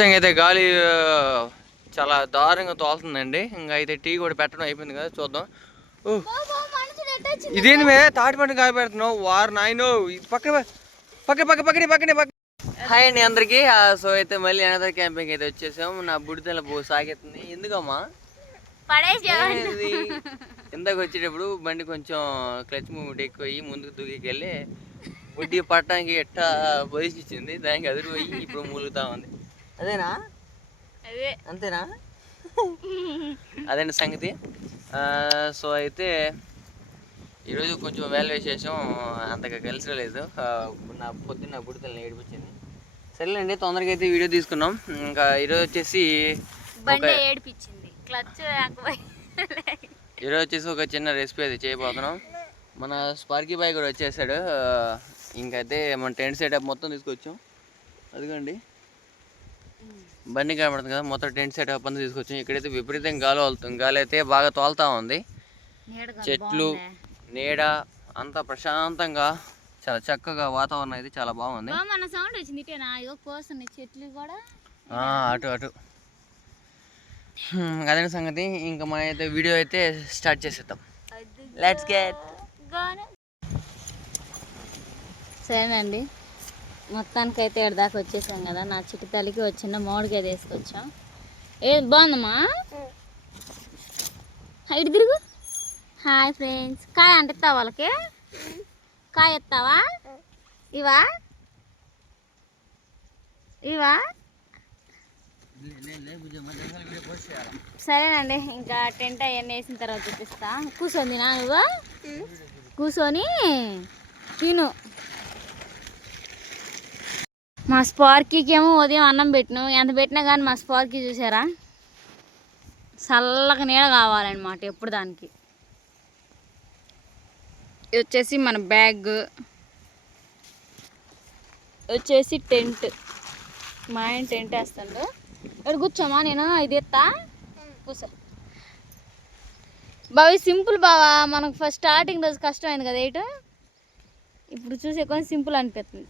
బీభత్సంగా అయితే గాలి చాలా దారుణంగా తోలుతుందండి. ఇంకా అయితే టీ కూడా పెట్టడం అయిపోయింది కదా, చూద్దాం. ఇదేంటి మే తాటి పంట కాయ పెడుతున్నావు వారు నాయనో. పక్కనే పక్కనే పక్క పక్కనే పక్కనే పక్క. హాయ్ అండి అందరికి. సో అయితే మళ్ళీ అనదర్ క్యాంపింగ్ అయితే వచ్చేసాం. నా బుడితెల సాగెత్తుంది. ఎందుకమ్మా ఇందాక వచ్చేటప్పుడు బండి కొంచెం క్లచ్ మూమెంట్ ఎక్కువ అయ్యి ముందుకు దూకికెళ్ళి బుడ్డి పట్టడానికి ఎట్టా పొజిషన్ ఇచ్చింది. దానికి అదిరిపోయి ఇప్పుడు మూలుగుతా ఉంది. అదేనా? అదే అంతేనా? అదండి సంగతి. సో అయితే ఈరోజు కొంచెం వేల విశేషం అంతగా కలిసి రాలేదు. నా పొద్దున్న బుడితల్ని ఏడిపించింది. సరేలేండి, తొందరగా అయితే వీడియో తీసుకున్నాం. ఇంకా ఈరోజు వచ్చేసి ఈరోజు వచ్చేసి ఒక చిన్న రెసిపీ అయితే చేయబోతున్నాం. మన స్పార్కీ బాయ్ కూడా వచ్చేసాడు. ఇంకైతే మన టెంట్ సెటప్ మొత్తం తీసుకొచ్చాం. అదిగోండి బండి కనబడుతుంది కదా, మొత్తం టెంట్ సెటప్ అంతా తీసుకొచ్చాం. ఇక్కడైతే విపరీతంగా గాలి అయితే బాగా తోలుతా ఉంది. చెట్లు నీడ అంతా ప్రశాంతంగా చాలా చక్కగా వాతావరణం అయితే చాలా బాగుంది. అటు అటు అదే సంగతి. ఇంకా మన అయితే వీడియో అయితే స్టార్ట్ చేసేద్దాం. Let's get. సరేనండి, మొత్తానికైతే ఇక్కడ దాకా వచ్చేసాం కదా. నా చిట్టి తల్లికి వచ్చిన మామిడికాయ తీసుకొచ్చాం. ఏది బాగుందమ్మా? ఇటు తిరుగు. Hi friends. కాయ అంటిస్తావా వాళ్ళకి? కాయ ఎత్తావా? ఇవా ఇవా సరేనండి, ఇంకా టెంట్ అవన్నీ వేసిన తర్వాత చూపిస్తా. కూర్చొని తినా నువ్వు, కూర్చొని తిను. మా స్పార్కీకి ఏమో ఉదయం అన్నం పెట్టిను. ఎంత పెట్టినా కానీ మా స్పార్కీ చూసారా, చల్లగా నీడ కావాలన్నమాట ఎప్పుడు దానికి. ఇది వచ్చేసి మన బ్యాగ్, వచ్చేసి టెంట్. మా ఆయన టెంట్ వేస్తాడు. ఇక్కడ కూర్చోమా, నేను ఇది ఎత్తా. కూర్చో బావి. సింపుల్ బావా, మనకు ఫస్ట్ స్టార్టింగ్ రోజు కష్టమైంది కదా ఇటు, ఇప్పుడు చూసే కొంచెం సింపుల్ అనిపిస్తుంది.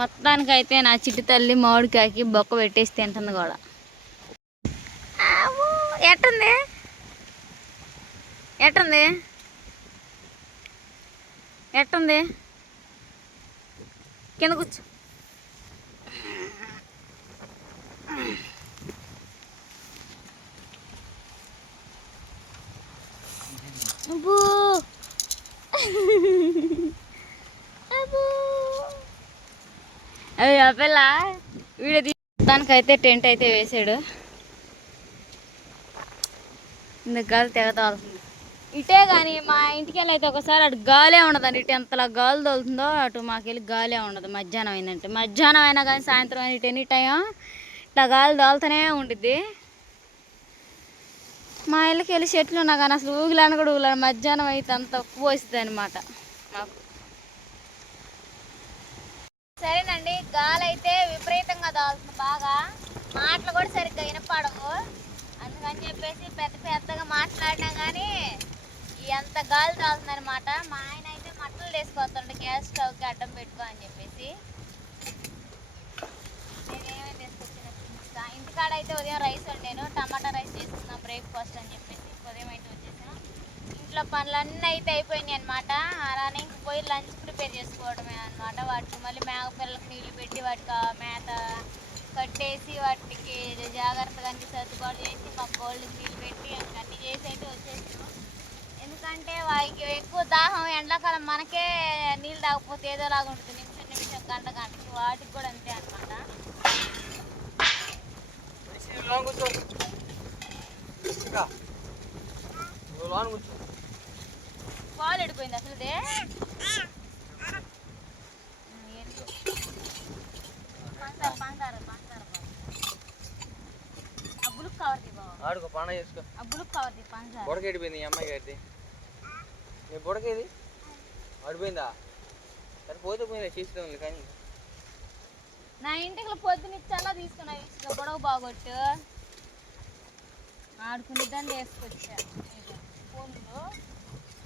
మొత్తానికైతే నా చిట్టి తల్లి మామిడికాయకి బొక్క పెట్టేసి తింటుంది కూడా. ఎట్టుంది ఎట్టుంది ఎట్టుంది? కింద కూర్చో. అవి పిల్ల వీడియో తీయడానికైతే టెంట్ అయితే వేసాడు. ఇంత గాలి తెగతాలుతుంది ఇటే. కానీ మా ఇంటికి వెళ్ళి అయితే ఒకసారి అటు గాలే ఉండదండి. ఇటు ఎంతలా గాలి తోలుతుందో అటు మాకెళ్ళి గాలే ఉండదు. మధ్యాహ్నం అయిందంటే, మధ్యాహ్నం అయినా కానీ సాయంత్రం అయినా ఇటు ఎనీ టైం ఇట్లా గాలి తోలుతూనే ఉంటుంది. మా ఇళ్ళకి వెళ్ళి చెట్లు ఉన్నా కానీ అసలు ఊగిలాను కూడా ఊగిలాను. మధ్యాహ్నం అయితే అంత ఎక్కువ వస్తుంది అనమాట మాకు. సరేనండి, గాలి అయితే విపరీతంగా తోలుతుంది బాగా. మాటలు కూడా సరిగ్గా వినపడవు. అందుకని చెప్పేసి పెద్ద పెద్దగా మాట్లాడినా కానీ ఎంత గాలి తాగుతుంది అనమాట. మా ఆయన అయితే మట్టలు వేసుకొస్తాడు గ్యాస్ స్టవ్కి అడ్డం పెట్టుకో అని చెప్పేసి. నేనేమైతే తీసుకొచ్చిన చూపిస్తా. ఇంటికాడ అయితే ఉదయం రైస్ వండాను, టమాటా రైస్ చేసుకున్నాం బ్రేక్ఫాస్ట్ అని చెప్పేసి. ఉదయం అయితే వచ్చేసాను. ఇంట్లో పనులన్నీ అయితే అయిపోయినాయి అనమాట. అలానే ఇంక పోయి లంచ్ ప్రిపేర్ చేసుకోవడమే అనమాట. వాటికి మళ్ళీ మేకపిల్లలకు నీళ్ళు పెట్టి వాటికి మేత కట్టేసి వాటికి జాగ్రత్తగా అన్ని సర్దుబాటు చేసి మా కోళ్ళకి నీళ్ళు పెట్టి అన్నీ చేసి అయితే వచ్చేసాను. ఎందుకంటే వాటికి ఎక్కువ దాహం, ఎండాకాలం మనకే నీళ్ళు తాగకపోతే ఏదోలాగా ఉంటుంది. నిమిషం గంట గంటకి వాటికి కూడా అంతే అనమాట. పాలు ఎడిపోయింది అసలుదే. ఆడుకో పండుగ చేసుకో. బుడకెడిపోయింది ఈ అమ్మాయి గారిది. నీ బుడకేది ఆడిపోయిందా? సరే పోతే పోయిందా, చేస్తుంది. కానీ నా ఇంటికి పొద్దునిచ్చాలా తీసుకున్నా బుడగ బాగొట్టు ఆడుకునేదాన్ని వేసుకొచ్చా. ఫోన్లో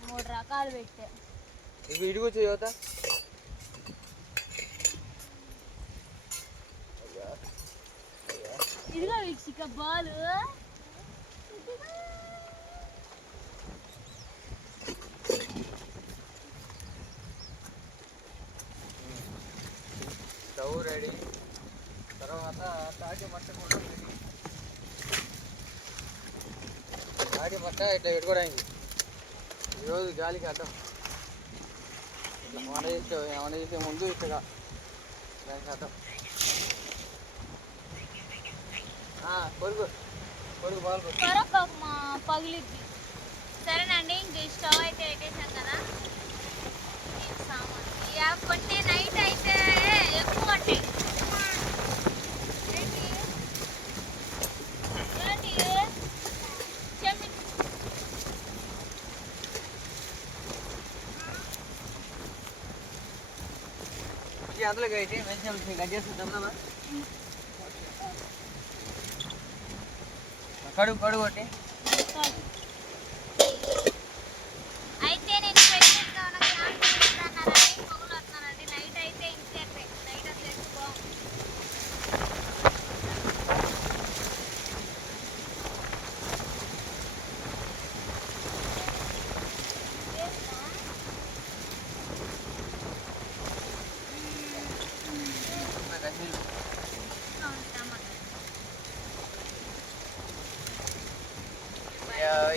3 రకాలు పెట్టా. ఇవి ఇడిగొచ్చు యువత. ఇదిగో వీక్షిక బాలు. Stove ready. తర్వాత తాటి మట్ట కూడా రెడీ. తాటి మట్ట ఇట్లా పెట్టుకోవడానికి ఈరోజు గాలికి అడ్డం. వంట చేసే ముందు ఇట్లా దానికి అడ్డం. కొడుకు కొడుకు బాగా పగిలిద్ది. సరేనండి, ఇంక స్టవ్ అయితే పెట్టేసాం కదా. సామాన్ కొన్ని నైట్ అయితే ఎక్కువ ఉంటాయి. అందులోకి అయితే వెజిటేబుల్స్ కట్ చేస్తుంటాం కదా. కడుగు కొట్టి అయితే నేను ప్రెగ్నెంట్గా ఉన్నానండి. పొగలు వస్తున్నానండి. నైట్ అయితే ఇంతే. నైట్ అసలు ఎక్కువ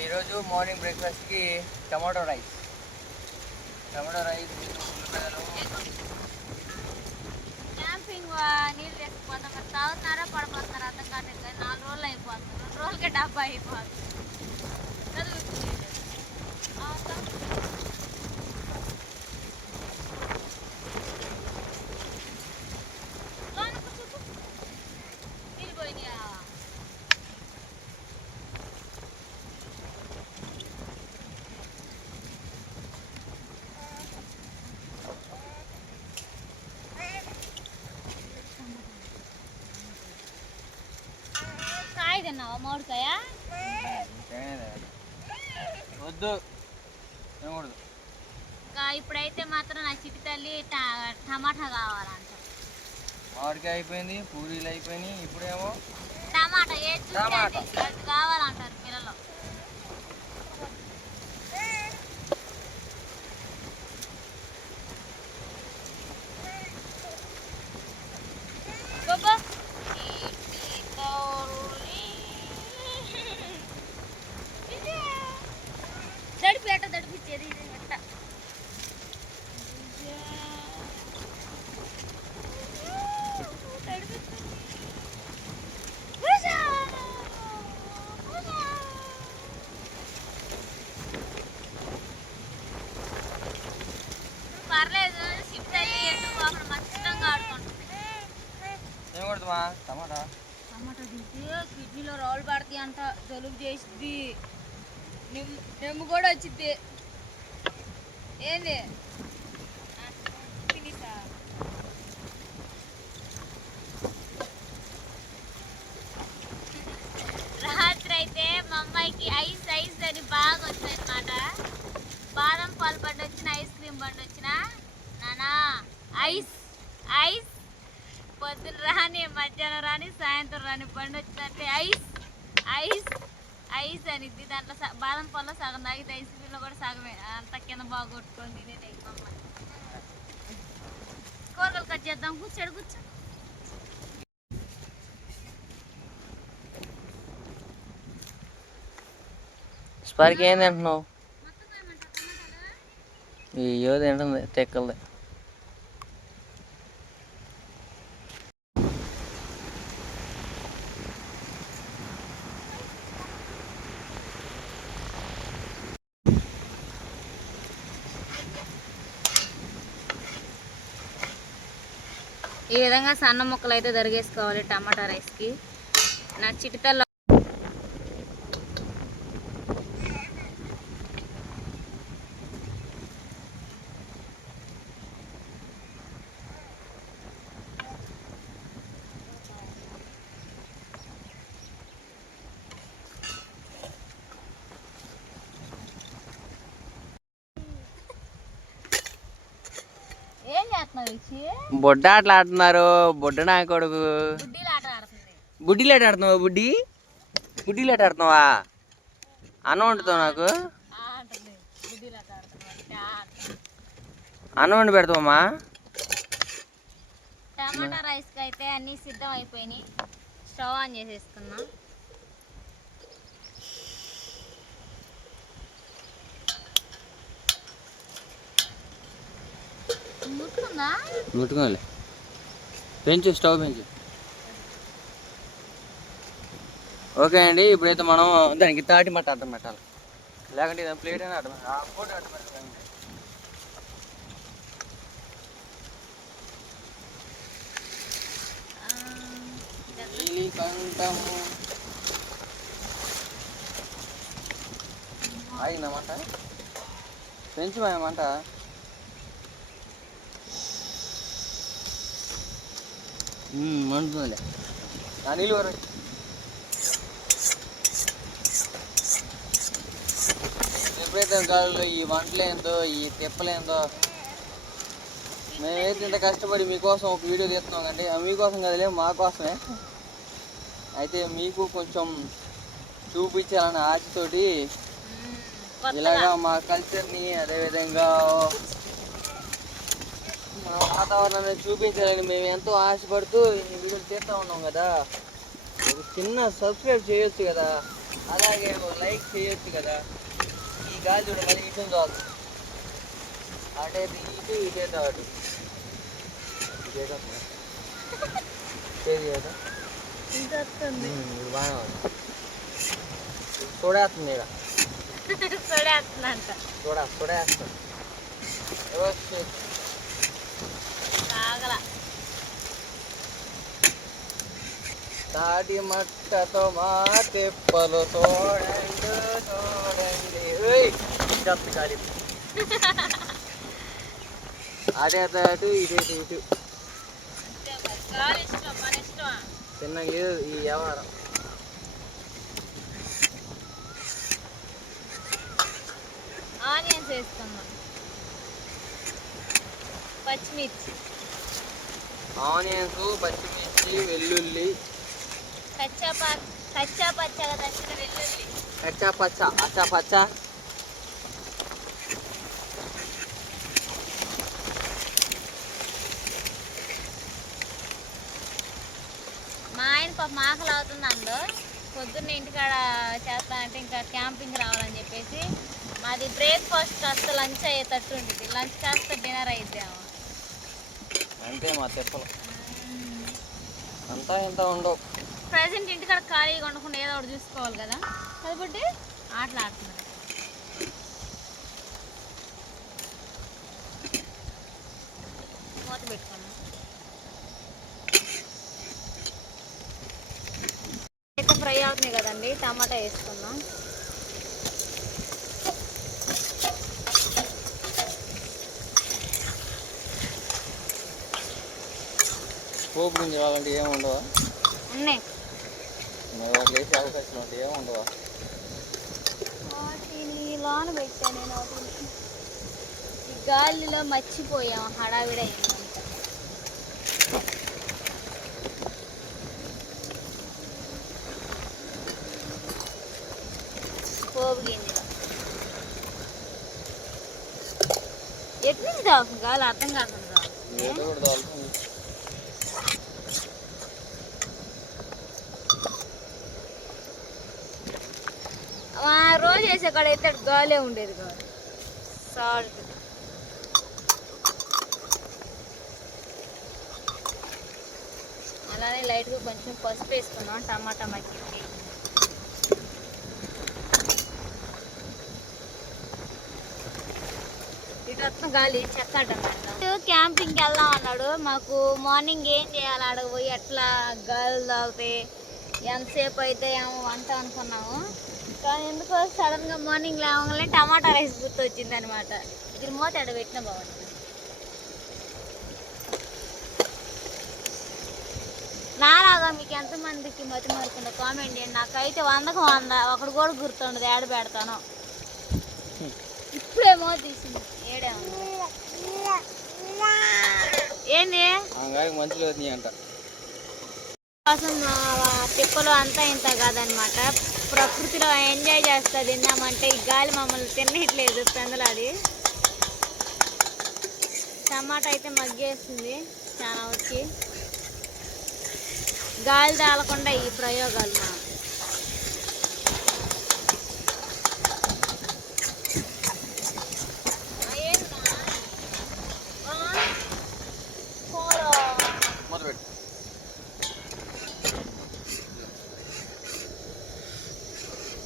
ఈరోజు మార్నింగ్ బ్రేక్ఫాస్ట్కి టమాటో రైస్ క్యాంపింగ్ నీళ్ళు వేసుకుపోతాం. మరి తాగుతున్నారా పడిపోతున్నారా అర్థం కావట్లేదు. 4 రోజులు అయిపోతుంది. 2 రోజులకే డబ్బా అయిపోతుంది. నీళ్ళు పోయినాయా? కాయ తిన్నావా? మామిడికాయ వద్దు తినకూడదు. ఇంకా ఇప్పుడైతే మాత్రం నా చిట్టి తల్లి టమాటా కావాలంట. మామిడికాయ అయిపోయింది, పూరీలు అయిపోయినాయి. ఇప్పుడేమో టమాటా అది కావాలంటారు పిల్లలు. దడిపించేది ఎట్ట పర్లేదు. షిఫ్ట్ అయ్యి ఎందుకు అక్కడ మచ్చితంగా ఆడుకుంటుంది. తినకూడదుమా టమాటా తింటే కిడ్నీలో రోల్ పడతాయి అంట. జలుబు చేసిద్ది, నెమ్ము కూడా వచ్చిద్ది. ఏంది తినేసా? రాత్రి అయితే మా అమ్మాయికి ఐస్ అని బాగా వచ్చాయి అన్నమాట. బాదం పాలు బండి వచ్చిన, ఐస్ క్రీమ్ బండి వచ్చిన, నానా ఐస్ పొద్దున రాని, మధ్యాహ్నం రాని, సాయంత్రం రాని బండి వచ్చిందంటే ఐస్ అనిద్ది. దాంట్లో బాదం పాలలో సగం తాగితే ఐస్ క్రీమ్లో కూడా సగమే. అంత కింద బాగా కొట్టుకొని తినేది మా అమ్మాయి. కూరగాయలు కట్ చేద్దాం. కూర్చో. స్పార్కి ఏం తింటున్నావు? అయ్యో తింటుంది తెక్కలది. ఈ విధంగా సన్న ముక్కలు అయితే దరిగేసుకోవాలి టమాటా రైస్కి. నా చిటితల్లో బొడ్డ ఆటలు ఆడుతున్నారు. బొడ్డ నా కొడుకు బుడ్డీలు ఆట ఆడుతున్నావా? బుడ్డీలు ఆట ఆడుతున్నావా? అన్నం వండుతావు నాకు? అన్నం వండి పెడతావమ్మా? టమాటా రైస్కి అయితే అన్నీ సిద్ధం అయిపోయినాయి. Stove on చేసేసుకున్నా. ముట్టుకోలే, పెంచు, స్టవ్ పెంచు. ఓకే అండి, ఇప్పుడైతే మనం దానికి తాటి మట్ట అడ్డం పెట్టాలి, లేకుంటే ఇదే ప్లేట్ అయినా అడ్డం ఫోటో అడ్డం పెట్టాలి. అయిందన్నమాట, పెంచు మంట. మండుతుందిలే, ఆ నీళ్ళు వరకు. ఎప్పుడైతే గాలిలో ఈ వంటలేందో, ఈ తిప్పలేందో, మేమైతే ఇంత కష్టపడి మీకోసం ఒక వీడియో తీస్తున్నాం కండి. మీకోసం కదలే, మా కోసమే. అయితే మీకు కొంచెం చూపించాలన్న ఆశతోటి ఇలాగా మా కల్చర్ని, అదేవిధంగా మన వాతావరణాన్ని చూపించాలని మేము ఎంతో ఆశపడుతూ ఈ వీడియోలు తీస్తూ ఉన్నాం కదా. ఒక చిన్న సబ్స్క్రైబ్ చేయొచ్చు కదా, అలాగే ఒక లైక్ చేయొచ్చు కదా. ఈ గాలి చూడ మళ్ళీ ఇటు చాలు, అటైతే ఇటు, ఇటైతే అటు. బాగా చూడేస్తుంది ఇక, చూడేస్తాను. తాటి మట్టతో మా తెప్పలు చూడండి, గాలి అటే అటు, ఇటైతే ఇటు. చిన్నగా ఈ వ్యవహారం. ఆనియన్స్ వేసుకున్నాం, పచ్చిమిర్చి, ఆనియన్స్, పచ్చిమిర్చి, వెల్లుల్లి, కచ్చా పచ్చగా దంచిన వెల్లుల్లి, కచ్చా పచ్చ. మా ఆయన పాప ఆకలి అవుతుందండు. పొద్దున్న ఇంటికాడ చేస్తా అంటే ఇంకా క్యాంపింగ్ రావాలని చెప్పేసి మాది బ్రేక్ఫాస్ట్ కాస్త లంచ్ అయ్యేటట్టు ఉంటుంది. లంచ్ కాస్త డిన్నర్ అయిద్దాము అంతే. మా తెప్పలు అంతా ఎంత ఉండవు. ప్రజెంట్ ఇంటికాడ ఖాళీగా ఉండకుండా ఏదో ఒకటి చూసుకోవాలి కదా, కాబట్టి ఆటలు ఆడుతున్నారు. మూత పెట్టుకున్నాం. అయితే ఫ్రై అవుతున్నాయి కదండి, టమాటా వేసుకున్నాం. పోపు గింజలు అలాంటివి ఏమి ఉండవా? ఉన్నాయి, వేసే అవకాశం ఉంటాయి, ఏమి ఉండవా? వాటిని లోన పెట్టా నేను. వాటిని ఈ గాలిలో మర్చిపోయాం, హడావిడ అయిందంట. పోపు గింజలు ఎటు నుంచి తాగుతుంది గాలి అర్థం కాకుండా. రోజు వేసే కాడ అయితే గాలే ఉండేది కాదు. సాల్ట్, అలానే లైట్గా కొంచెం పసుపు వేసుకున్నాం టమాటా మగ్గికి. ఇటు వస్తున్న గాలి చెత్తాడు. క్యాంపింగ్కి వెళ్దాం అన్నాడు. మాకు మార్నింగ్ ఏం చేయాలి, అడగ పోయి ఎట్లా గాలి తాగితే ఎంతసేపు అయితే ఏమో వంట అనుకున్నాము. కానీ ఎందుకో సడన్గా మార్నింగ్ లేవగానే టమాటా రైస్ గుర్తు వచ్చింది అనమాట. ఇది మూత ఎడ పెట్టినా బాగుంటుంది. నాలాగా మీకు ఎంతమందికి మతి మరుకుందో కామెంట్ చేయండి. నాకైతే 100కు 100 ఒకటి కూడా గుర్తుండదు ఏడ పెడతాను. ఇప్పుడేమో తీసింది ఏడేమో. ఏంది మంచిగా వచ్చినాయి అంట. కోసం తిప్పలు అంతా ఇంత కాదనమాట. ప్రకృతిలో ఎంజాయ్ చేస్తా తిన్నామంటే ఈ గాలి మమ్మల్ని తినట్లేదు పెందలాడి. టమాటా అయితే మగ్గేస్తుంది చాలా వచ్చి. గాలి తాళకుండా ఈ ప్రయోగాలు మా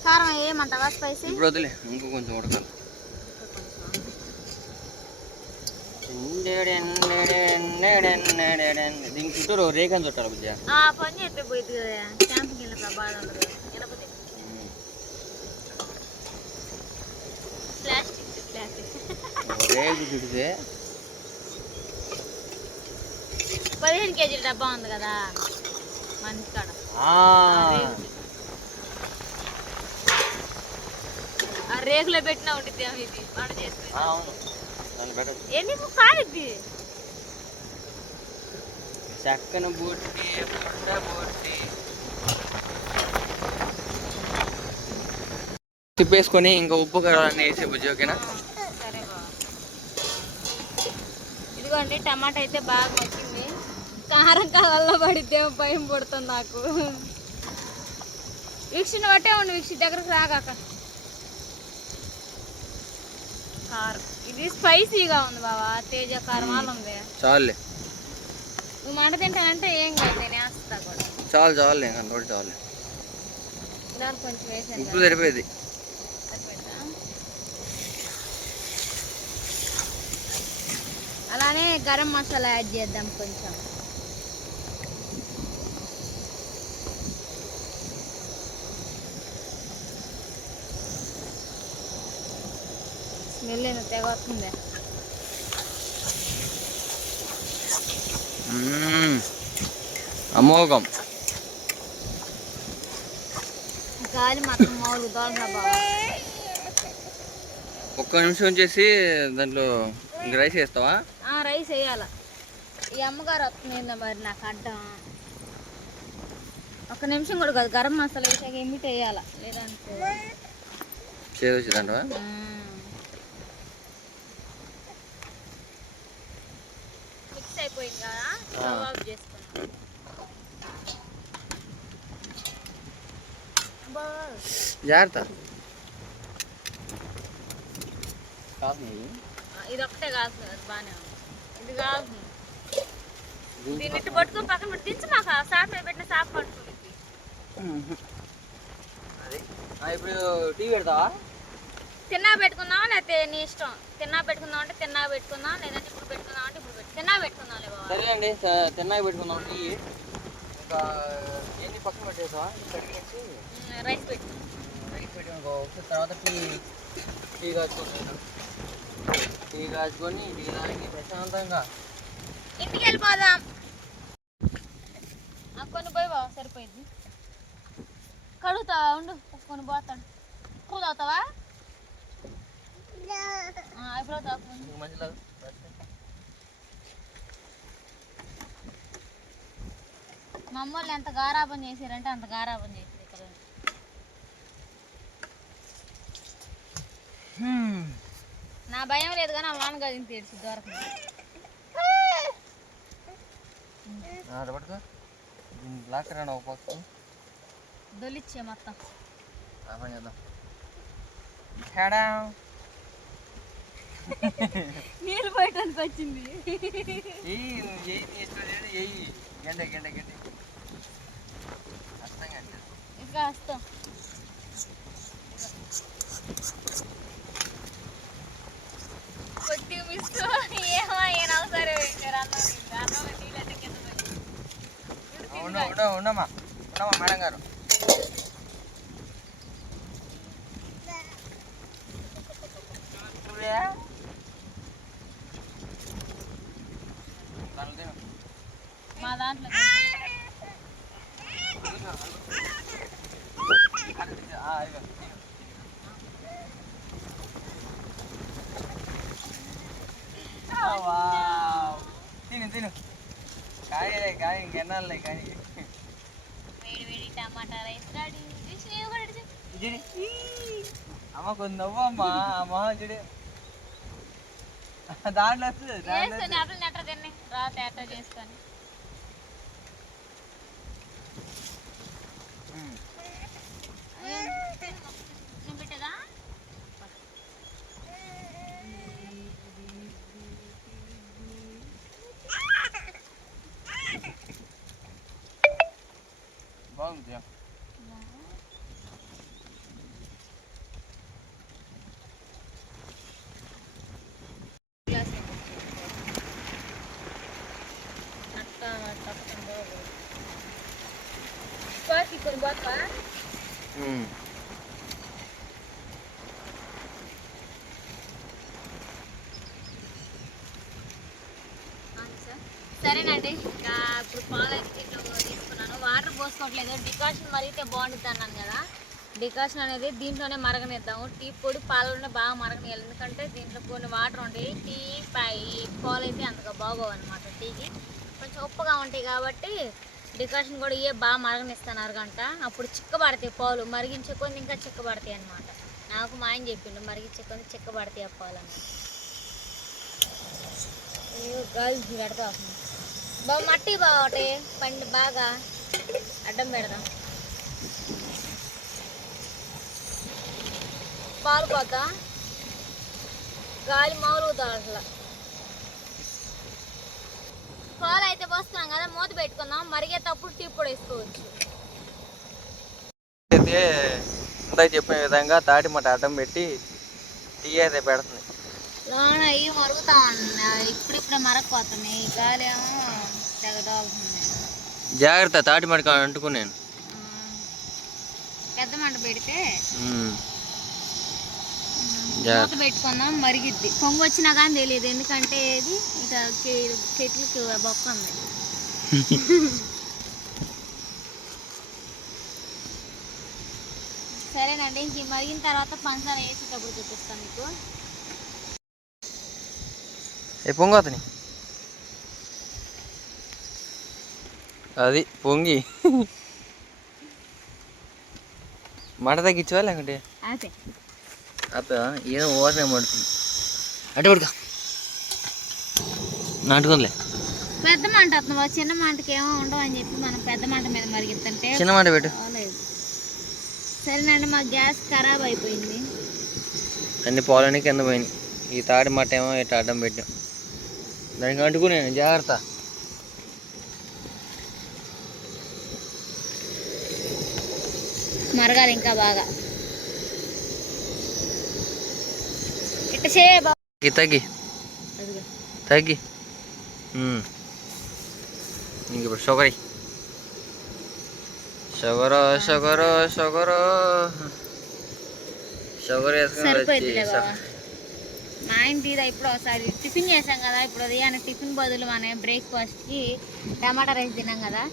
కారం ఏమంటావా స్పైసీ? ఇప్పుడు వదిలే, ఇంకో కొంచెం ఉడకాలి. దీనికి చుట్టూరు రేఖని చుట్టాలి బుజ్జ. పని చెప్పి పోయింది కదా క్యాంపింగ్ వెళ్ళక బాధ ఉండదు. వెళ్ళకపోతే రేగు చుడితే 15 కేజీల డబ్బా ఉంది కదా మంచి కాడ. ఆ రేగులో పెట్టినా ఉంటుంది ఇది వంట చేసుకుని. ఎన్ని కాలిద్ది చక్కన బూట్టి తిప్పేసుకొని ఇంకా ఉప్పు కారాన్ని వేసే బుజ్జి. ఓకేనా? సరే బాబా. ఇదిగోండి టమాటా అయితే బాగా వచ్చింది. కారం కళ్ళల్లో పడిద్దేమో భయం పడుతుంది నాకు. వీక్షని బట్టే ఉండి వీక్ష దగ్గరకు రాగాక. కారం ఇది స్పైసీగా ఉంది బాబా. తేజ కారం వాళ్ళు ఉంది. చాలులే, నువ్వు మంట తింటానంటే ఏం కాదు, నేను వేస్తా కూడా. చాలు చాలులే, నోటి చాలులే. దాని కొంచెం వేసాను. ఉప్పు సరిపోయేది. అలానే గరం మసాలా యాడ్ చేద్దాం కొంచెం. స్మెల్ ఏదో తెగ వస్తుంది. అమోఘం. గాలి మాత్రం మామూలు దోళ బాబా. ఒక్క నిమిషం వచ్చేసి దాంట్లో ఇంక రైస్ వేస్తావా? రైస్ వేయాల. ఈ అమ్మగారు వస్తుంది మరి నాకు అడ్డం. ఒక్క నిమిషం కూడా కాదు, గరం మసాలా వేసాక ఎమ్మిటి వేయాల, లేదంటే చేదు వచ్చిందంటవా? మిక్స్ అయిపోయింది కదా, స్టవ్ ఆఫ్ చేసుకున్నాం. జాగ్రత్త. ఇది ఒకటే కాదు, అది బాగానే ఉంది. ఇది కాదు, దీన్ని ఇట్టు పట్టుకుని పక్కన పెట్టి దించి మాకు సాప్ మీద పెట్టిన సాప్ పట్టుకుంది. ఇప్పుడు టీ పెడతావా? తిన్నా పెట్టుకుందాం లేకపోతే నీ ఇష్టం. తిన్నా పెట్టుకుందాం అంటే తిన్నా పెట్టుకుందాం, లేదంటే ఇప్పుడు పెట్టుకుందాం అంటే ఇప్పుడు తిన్నా పెట్టుకుందాం. సరే అండి, తిన్నాయి పెట్టుకుందాం. టీ ఇంకా ఏంటి పక్కన పెట్టేసావా? రైస్ పెట్టుకుందాం. రైస్ పెట్టుకో. తర్వాత టీ కాచుకొని టీ తాగి ప్రశాంతంగా ఇంటికి వెళ్ళిపోదాం. కొన్ని పోయి బావ సరిపోయింది. కడుగుతావా? ఉండు, కొన్ని పోతాడు. పూలు అవుతావా? ఎప్పుడు అవుతావు? మంచిగా మా అమ్మ వాళ్ళు ఎంత గారాబం చేశారంటే అంత గారాబం చేశారు ఇక్కడ. నా భయం లేదు కానీ ఆ వాన గదిని తీర్చి దొరకదు. దొలిచ్చే మొత్తం నీళ్ళు పోయటానికి వచ్చింది. ఇంకా వస్తాం. కొద్ది మిస్ ఏమో ఏం అవసరం నీళ్ళంటే కింద ఉండమ్మా మేడం గారు. మా దాంట్లో తిను కానీ ఇంకెన్నాళ్ళే కానీ వేడి వేడి టమాటా రైస్ రెడీ. విష్ణు కూడా ఇటు చూడు. అమ్మ కొంచెం నవ్వమ్మా అమ్మ చూడు దాంట్లో వస్తుంది చేసుకొని అప్పుడు నెట్ట తిని రాత ఎట్ట చేసుకొని నేను పెట్టేదా బాగుంది కొన్ని బాగా సరేనండి. ఇంకా ఇప్పుడు పాలు అయితే దీంట్లో తీసుకున్నాను. వాటర్ పోసుకోవట్లేదు, డికాషన్ మరిగితే బాగుంటుంది అన్నాను కదా. డికాషన్ అనేది దీంట్లోనే మరగనిద్దాము. టీ పొడి పాలలోనే బాగా మరగనియాలి, ఎందుకంటే దీంట్లో కొన్ని వాటర్ ఉంటాయి. టీ పాలు అయితే అంతగా బాగోవు అనమాట. టీకి కొంచెం ఉప్పుగా ఉంటాయి కాబట్టి డికాషన్ కూడా ఇవే బాగా మరగనిస్తాను అరగంట. అప్పుడు చిక్కబడతాయి పాలు, మరిగించే కొన్ని ఇంకా చిక్కబడతాయి అనమాట. నాకు మా ఆయన చెప్పిండు మరిగించే కొన్ని చిక్కబడతాయి ఆ పాలు అన్నమాట. గాలి పెడతా బాగా మట్టి బాగుంటాయి పండి బాగా అడ్డం పెడదాం. పాలు పోతా గాలి మామూలుగుతా అట్లా. పాలు అయితే పోస్తున్నాం కదా, మూత పెట్టుకుందాం. మరిగేటప్పుడు టీ పొడి వేసుకోవచ్చు. అయితే ఇందాక చెప్పిన విధంగా తాటిమట అడ్డం పెట్టి టీ అయితే పెడుతుంది. అవి మరుగుతా ఉన్నాయి, ఇప్పుడిప్పుడే మరగపోతున్నాయి. గాలి ఏమో తెగదోలుతుంది. జాగ్రత్త తాటిమట అంటుకున్నాను. పెద్ద మంట పెడితే మూత పెట్టుకుందాం, మరిగిద్ది. పొంగు వచ్చినా కానీ తెలియదు, ఎందుకంటే ఇది ఇక చెట్లకి బొక్క ఉంది. సరేనండి, ఇంక మరిగిన తర్వాత పంచదార వేసేటప్పుడు చూపిస్తాను మీకు. పొంగు అతని అది పొంగి మంట తగ్గించవా లేకుంటే అదే అప్ప ఏదో ఓసనే పడుతుంది అంటే పడుక నాటుకోలే. పెద్ద మంట వస్తుంది, చిన్న మంటకి ఏమో ఉండవు అని చెప్పి మనం పెద్ద మంట మీద మరిగిద్దంటే చిన్న మంట పెట్టు. సరేనండి, మా గ్యాస్ ఖరాబ్ అయిపోయింది. అన్ని పాలని కింద పోయినాయి. ఈ తాడి మట్ట ఏమో ఇట్లా అడ్డం పెట్టాం, దానికి అంటుకున్నాను. జాగ్రత్త. మరగాలి ఇంకా బాగా. ఇట్ట చే తగ్గి తగ్గి ఇంక ఇప్పుడు sugar sugar sugar sugar sugar సరిపోయిందిలే బాబా. మా ఆయన టీదా ఇప్పుడు ఒకసారి టిఫిన్ చేసాం కదా, ఇప్పుడు ఉదయాన్నే టిఫిన్ బదులు మన బ్రేక్ఫాస్ట్కి టమాటా రైస్ తిన్నాం కదా,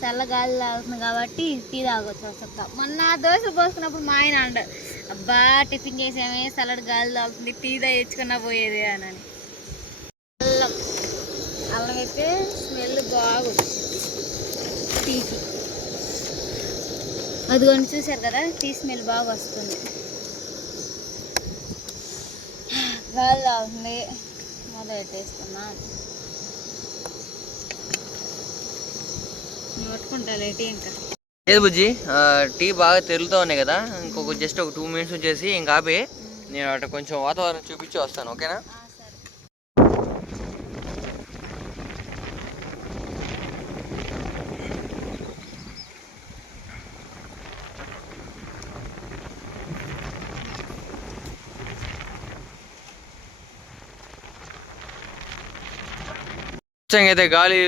చల్ల గాలి తాగుతుంది కాబట్టి టీ తాగొచ్చు ఒకసారి. మొన్న దోశలు పోసుకున్నప్పుడు మా ఆయన అంట, అబ్బా టిఫిన్ చేసామే చల్లటి గాలి తాగుతుంది, టీ తెచ్చుకున్నా పోయేది అని. అల్లం అల్లం అయితే స్మెల్ బాగా వచ్చింది టీకి. అదిగోండి చూసారు కదా, టీ స్మెల్ బాగా వస్తుంది. గాలి తాగుతుంది, మొదలు పెట్టేసుకున్నాం. పట్టుకుంటాలే టీ ఇంకా. లేదు బుజ్జి, టీ బాగా తెరులుతూ ఉన్నాయి కదా, ఇంకొక జస్ట్ ఒక 2 minutes వచ్చేసి ఇంకా ఆపి నేను అటు కొంచెం వాతావరణం చూపించి వస్తాను, ఓకేనా? అయితే గాలి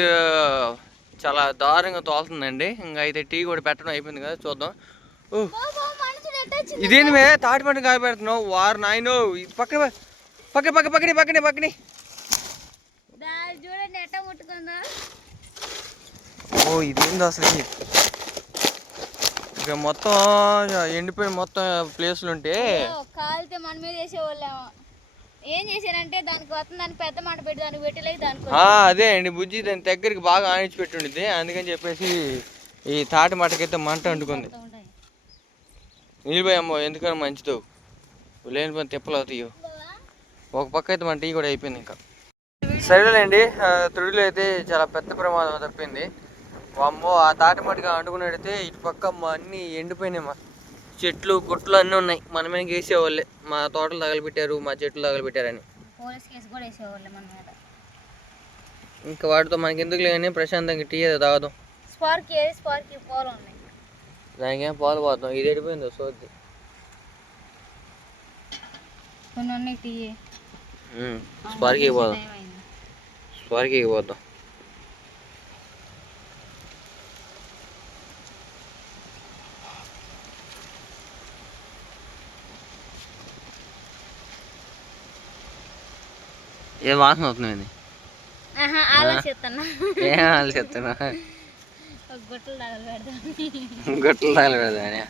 చాలా దారుణంగా తోలుతుందండి. ఇంకా అయితే టీ కూడా పెట్టడం అయిపోయింది కదా, చూద్దాం. ఇదేంటి మే తాటి పంట కాయ పెడుతున్నావు? వారు నాయనో, పక్కన పక్కన పక్కన పక్కనే పక్కనే పక్కనే. ఓ ఇదేంది అసలు? ఇక మొత్తం ఎండిపోయిన మొత్తం ప్లేస్లు ఉంటే కాలితే మన మీద వేసేవాళ్ళేమో. ఏం చేశారంటే దానికి వస్తుందని పెద్ద మాట పెట్టి దానికి పెట్టలేదు దానికి అదే అండి బుజ్జి దాని దగ్గరికి బాగా ఆనించి పెట్టుండిద్ది, అందుకని చెప్పేసి ఈ తాటి మటకైతే మంట అంటుకుంది. నీళ్ళు అమ్మో ఎందుకని మంచిదో లేని పని తిప్పలు అవుతాయో. ఒక పక్క అయితే మన టీ కూడా అయిపోయింది. ఇంకా సరేలేండి, తుడిలో అయితే చాలా పెద్ద ప్రమాదం తప్పింది. అమ్మో ఆ తాటి మట్టుగా అంటుకున్నట్టయితే ఇటు పక్క అన్నీ ఎండిపోయినాయి. మా చెట్లు గుట్లు అన్నీ ఉన్నాయి, మనమే వేసేవాళ్ళే. మా తోటలు తగలబెట్టారు, మా చెట్లు తగలబెట్టారని. పోలీస్ కేసు కూడా వేసేవాళ్ళే మన మీద. ఇంకా వాటితో మనకి ఎందుకు లేని ప్రశాంతంగా టీ ఏదో తాగుదాం. స్పార్కి పాలు ఉన్నాయి, దానికి ఏం పాలు పోతాం, ఇది ఎడిపోయిందో సోద్ది. కొన్ని ఉన్నాయి టీ. స్పార్కి పోదాం, స్పార్కి పోదాం. ఏ వాసన అవుతుంది, ఆలోచిస్తున్నా ఏం ఆలోచిస్తున్నా, గుట్టలు తగలబెడదాం. గట్లు తగలబెడదాని.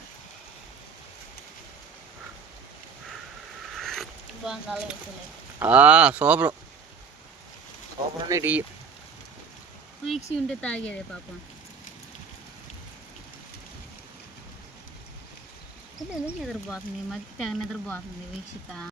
సూపర్ సూపర్ ఉన్నాయి టీ. వీక్స్ ఉంటే తాగేదే పాపం. నిద్రపోతుంది, మధ్య తెగ నిద్రపోతుంది వీక్షిత.